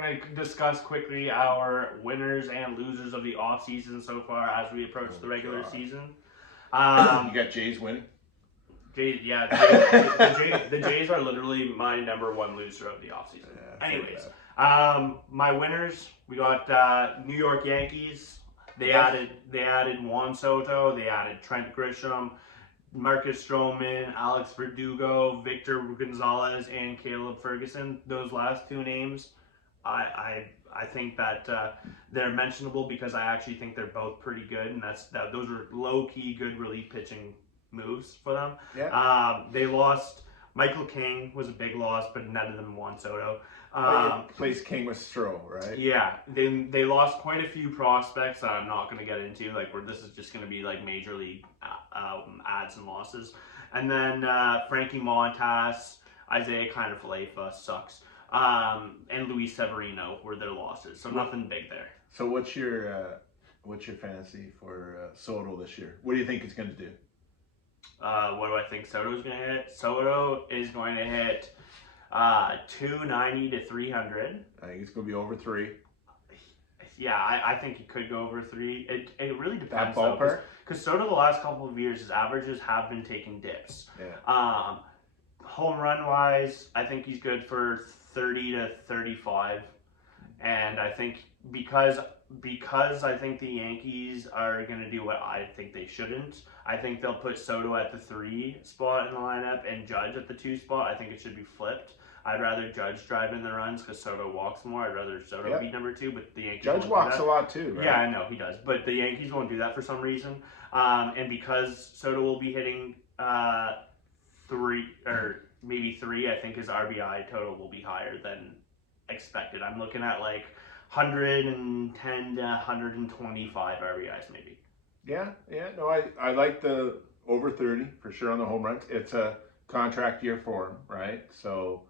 Going to discuss quickly our winners and losers of the offseason so far as we approach the regular season. You got Jays winning? Jays, the Jays are literally my number one loser of the offseason. Yeah, Anyways, my winners, we got New York Yankees. They added Juan Soto. They added Trent Grisham, Marcus Stroman, Alex Verdugo, Victor Gonzalez, and Caleb Ferguson. Those last two names, I think that they're mentionable because I actually think they're both pretty good, and those are low key good relief pitching moves for them. Yeah. They lost. Michael King was a big loss, but none of them won Soto. Plays King with Stroh, right? Yeah, they lost quite a few prospects that I'm not going to get into. Like, where this is just going to be like major league adds and losses. And then Frankie Montas, Isaiah Kiner-Falefa sucks, and Luis Severino were their losses. So nothing big there. So what's your fantasy for Soto this year? What do you think he's going to do? What do I think Soto's going to hit? Soto is going to hit 290 to 300. I think it's going to be over 3. Yeah, I think he could go over 3. It really depends. That ballpark? Because Soto, the last couple of years, his averages have been taking dips. Yeah. Home run wise, I think he's good for 30 to 35. And I think because I think the Yankees are going to do what I think they shouldn't, I think they'll put Soto at the 3 spot in the lineup and Judge at the 2 spot. I think it should be flipped. I'd rather Judge drive in the runs because Soto walks more. I'd rather Soto be number 2, but the Yankees Judge walks a lot too, right? Yeah, I know he does, but the Yankees won't do that for some reason. And because Soto will be hitting 3 or maybe 3, I think his RBI total will be higher than expected. I'm looking at like 110 to 125 RBIs maybe. Yeah. No, I like the over 30 for sure on the home runs. It's a contract year for him, right? So,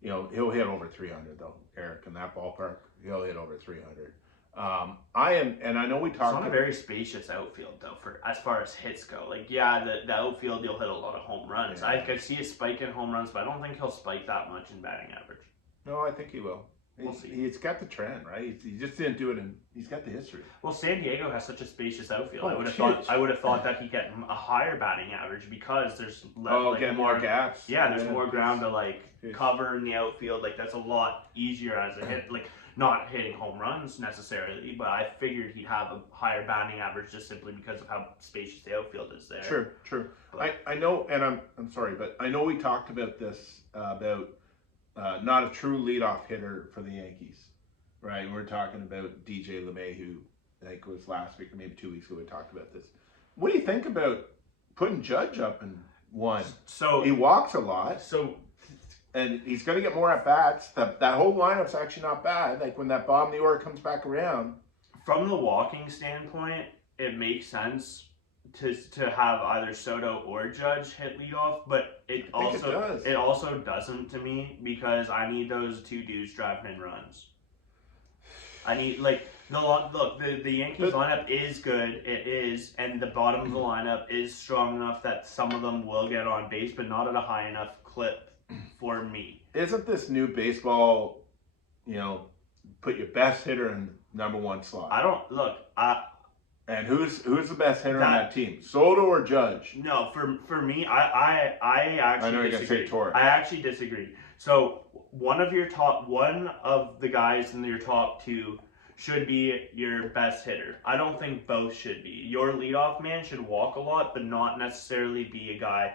he'll hit over 300 though, Eric, in that ballpark. He'll hit over 300. And I know we talked. It's not a very spacious outfield though, for as far as hits go. Like, yeah, the outfield you'll hit a lot of home runs. Yeah. I could see a spike in home runs, but I don't think he'll spike that much in batting average. No, I think he will. We'll see. He's got the trend, right? He just didn't do it, and he's got the history. Well, San Diego has such a spacious outfield. Oh, I would have thought that he'd get a higher batting average because there's get more gaps. Yeah, there's more ground to cover in the outfield. Like, that's a lot easier as a hit. Like, not hitting home runs necessarily, but I figured he'd have a higher batting average just simply because of how spacious the outfield is there. True. But I know, and I'm sorry, but I know we talked about this about. Not a true leadoff hitter for the Yankees, right? We're talking about DJ LeMay, who I think it was last week or maybe 2 weeks ago we talked about this. What do you think about putting Judge up in 1? So he walks a lot, and he's going to get more at bats. That whole lineup's actually not bad. Like when that Bob New York comes back around. From the walking standpoint, it makes sense to have either Soto or Judge hit leadoff, but it also doesn't to me because I need those 2 dudes driving in runs. I need the Yankees lineup is good, it is, and the bottom of the lineup is strong enough that some of them will get on base, but not at a high enough clip for me. Isn't this new baseball, put your best hitter in number 1 slot? And who's the best hitter on that team? Soto or Judge? No, for me, I actually know you're disagree. gonna say Torres. I actually disagree. So one of the guys in your top 2 should be your best hitter. I don't think both should be. Your leadoff man should walk a lot, but not necessarily be a guy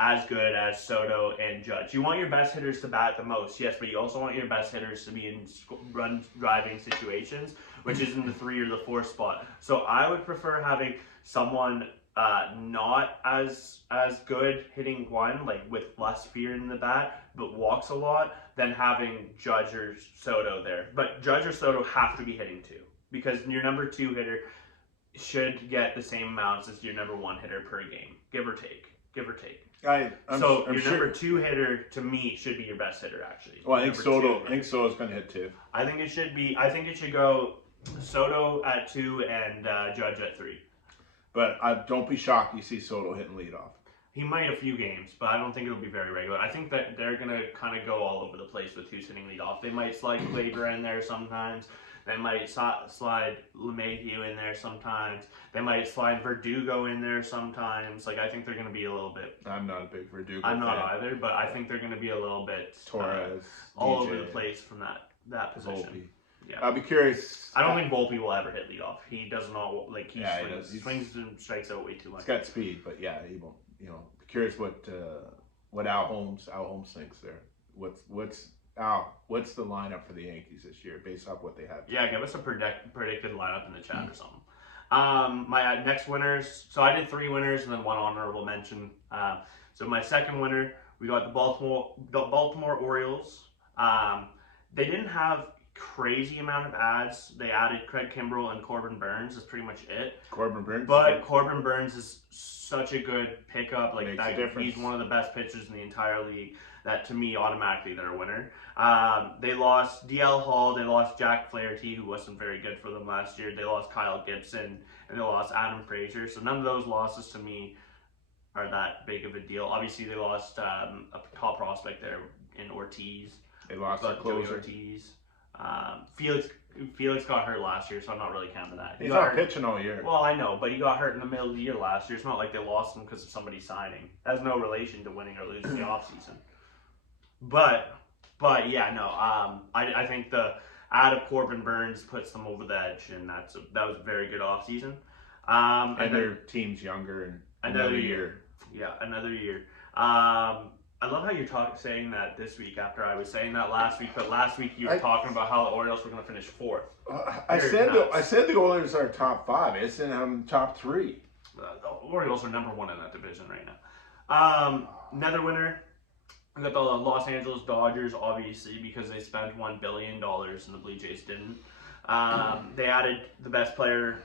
as good as Soto and Judge. You want your best hitters to bat the most, yes, but you also want your best hitters to be in run driving situations, which is in the 3 or the 4 spot. So I would prefer having someone not as good hitting 1, like with less fear in the bat, but walks a lot, than having Judge or Soto there. But Judge or Soto have to be hitting 2 because your number 2 hitter should get the same amounts as your number 1 hitter per game, give or take. Number 2 hitter to me should be your best hitter actually. Well, I think Soto's going to hit 2. I think it should go Soto at 2 and Judge at 3. But don't be shocked you see Soto hitting leadoff. He might a few games, but I don't think it'll be very regular. I think that they're going to kind of go all over the place with who's hitting leadoff. They might slide Glaber in there sometimes. They might slide LeMahieu in there sometimes. They might slide Verdugo in there sometimes. Like, I think they're going to be a little bit... I'm not a big Verdugo I'm not fan. either, but I think they're going to be a little bit... Torres, all DJ, over the place from that position. Volpe. Yeah. I'll be curious. I don't think Volpe will ever hit leadoff. He does not, like, he swings, he swings and strikes out way too much. He's got speed, but yeah, he won't. You know, curious what Al Holmes thinks there. What's the lineup for the Yankees this year based off what they have? Yeah, give us a predicted lineup in the chat or something. My next winners. So I did 3 winners and then 1 honorable mention. So my second winner, we got the Baltimore Orioles. They didn't have crazy amount of ads. They added Craig Kimbrell and Corbin Burns. That's pretty much it. Corbin Burns. But Corbin Burns is such a good pickup. Like that, he's one of the best pitchers in the entire league. That to me, automatically they're a winner. They lost DL Hall. They lost Jack Flaherty, who wasn't very good for them last year. They lost Kyle Gibson, and they lost Adam Frazier. So none of those losses to me are that big of a deal. Obviously, they lost a top prospect there in Ortiz. They lost their closer. Ortiz. Felix got hurt last year, so I'm not really counting that. He's not pitching all year. Well, I know, but he got hurt in the middle of the year last year. It's not like they lost him because of somebody signing. That has no relation to winning or losing the offseason. But yeah, no. I think the add of Corbin Burns puts them over the edge, and that was a very good offseason. And their team's younger and another year. Yeah, another year. I love how you're saying that this week after I was saying that last week, but last week you were talking about how the Orioles were going to finish 4th. I said the Orioles are top 5. I said I'm top 3. The Orioles are number 1 in that division right now. Another winner, we got the Los Angeles Dodgers, obviously, because they spent $1 billion and the Blue Jays didn't. They added the best player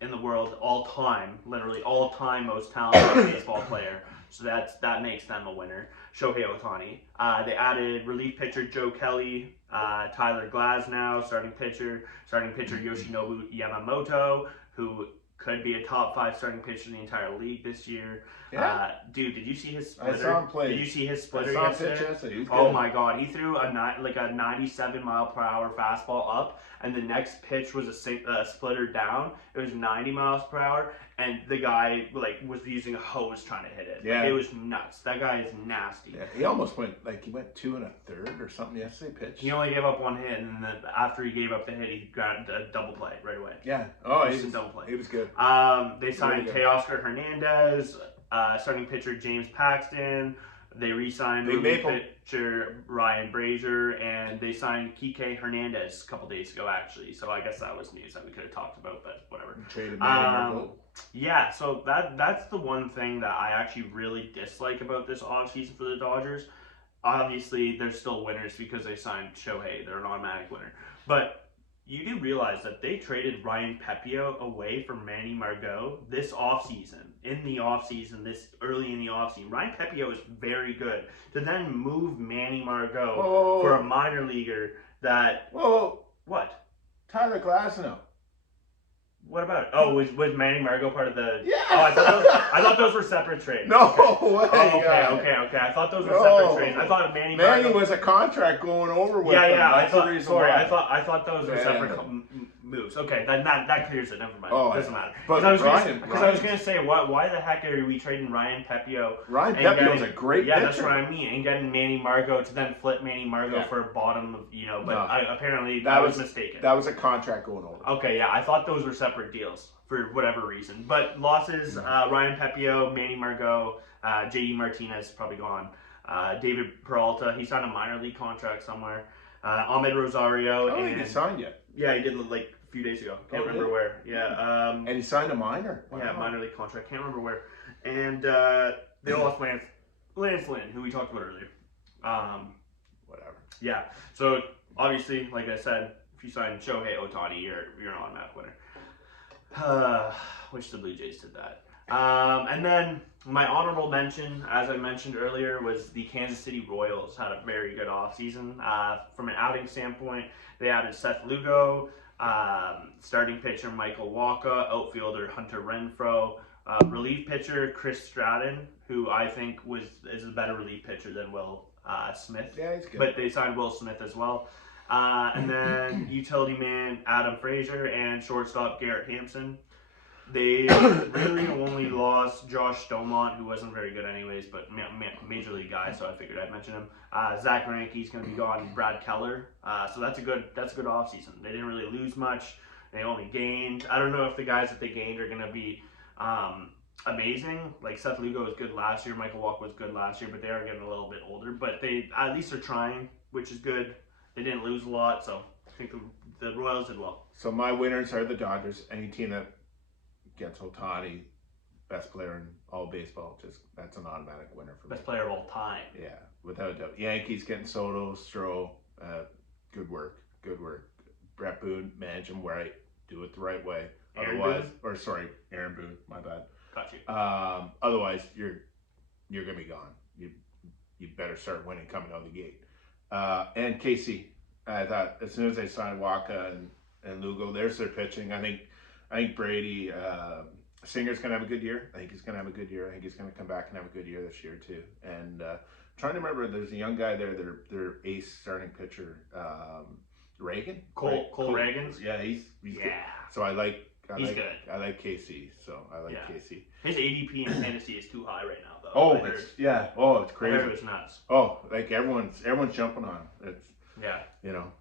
in the world all time, literally all time most talented baseball player. So that makes them a winner. Shohei Ohtani. They added relief pitcher Joe Kelly, Tyler Glasnow, starting pitcher Yoshinobu Yamamoto, who could be a top 5 starting pitcher in the entire league this year. Yeah. Dude, did you see his splitter? I saw him play. Did you see his splitter yesterday? Oh my god, he threw a 97 mile per hour fastball up, and the next pitch was a splitter down. It was 90 miles per hour, and the guy was using a hose trying to hit it. Yeah. It was nuts. That guy is nasty. Yeah, he almost went 2 1/3 or something yesterday. Pitch. He only gave up 1 hit, and then after he gave up the hit, he grabbed a double play right away. Yeah. Oh, he was double play. He was good. They signed Teoscar Hernandez, starting pitcher James Paxton. They re-signed relief pitcher Ryan Brazier, and they signed Kike Hernandez a couple days ago, actually. So I guess that was news that we could have talked about, but whatever. Traded Manny Yeah, so that's the one thing that I actually really dislike about this offseason for the Dodgers. Obviously, they're still winners because they signed Shohei. They're an automatic winner. But you do realize that they traded Ryan Pepiot away for Manny Margot this offseason. This early in the offseason. Ryan Pepiot is very good. To then move Manny Margot for a minor leaguer that... Whoa. What? Tyler Glasnow. What about it? Oh, was Manny Margot part of the... Yeah! Oh, I thought those were separate trades. No way. Oh, okay. I thought those were separate trades. I thought Manny was a contract going over with them. Yeah, I thought those were separate moves. Okay, that clears it. Never mind. It doesn't matter. But I was going to say, why the heck are we trading Ryan Pepiot? Ryan Pepiot's a great pitcher. Yeah, that's what I mean. And getting Manny Margot to then flip Manny Margot for a bottom of, apparently that was mistaken. That was a contract going over. Okay, yeah, I thought those were separate deals for whatever reason. But losses, Ryan Pepiot, Manny Margot, J.D. Martinez probably gone. David Peralta, he signed a minor league contract somewhere. Ahmed Rosario. I don't think he signed yet. Yeah, he did a few days ago. Can't remember where. Yeah. And he signed a minor? Wow. Yeah, minor league contract. Can't remember where. And they lost Lance Lynn, who we talked about earlier. Whatever. Yeah. So, obviously, like I said, if you sign Shohei Ohtani, you're an automatic winner. Wish the Blue Jays did that. And then my honorable mention, as I mentioned earlier, was the Kansas City Royals had a very good offseason. From an outing standpoint, they added Seth Lugo, starting pitcher Michael Wacha, outfielder Hunter Renfroe, Relief pitcher Chris Stratton, who I think is a better relief pitcher than Will Smith. Yeah, he's good. But they signed Will Smith as well. And then utility man Adam Frazier and shortstop Garrett Hampson. They really only lost Josh Stomont, who wasn't very good anyways, but major league guy, so I figured I'd mention him. Zach Greinke's going to be gone. Brad Keller, so that's a good offseason. They didn't really lose much. They only gained. I don't know if the guys that they gained are going to be amazing. Like Seth Lugo was good last year, Michael Walk was good last year, but they are getting a little bit older. But they at least are trying, which is good. They didn't lose a lot, so I think the Royals did well. So my winners are the Dodgers. Any team that gets Ohtani, best player in all baseball, that's an automatic winner for me. Best player of all time. Yeah, without a doubt. Yankees getting Soto, Stroh, good work. Brett Boone, manage him right, do it the right way. Aaron Boone, my bad. Got you. Otherwise, you're gonna be gone. You better start winning coming out of the gate. And KC, I thought as soon as they signed Waka and Lugo, there's their pitching. I think Brady, Singer's gonna have a good year. I think he's gonna come back and have a good year this year too. And trying to remember, there's a young guy there, their ace starting pitcher, Reagan. Cole Reagans. Yeah, he's yeah. good. So he's good. I like KC. So I like KC. His ADP in fantasy is too high right now, though. Oh, it's crazy. I heard it was nuts. Oh, like everyone's jumping on him. It's yeah. You know,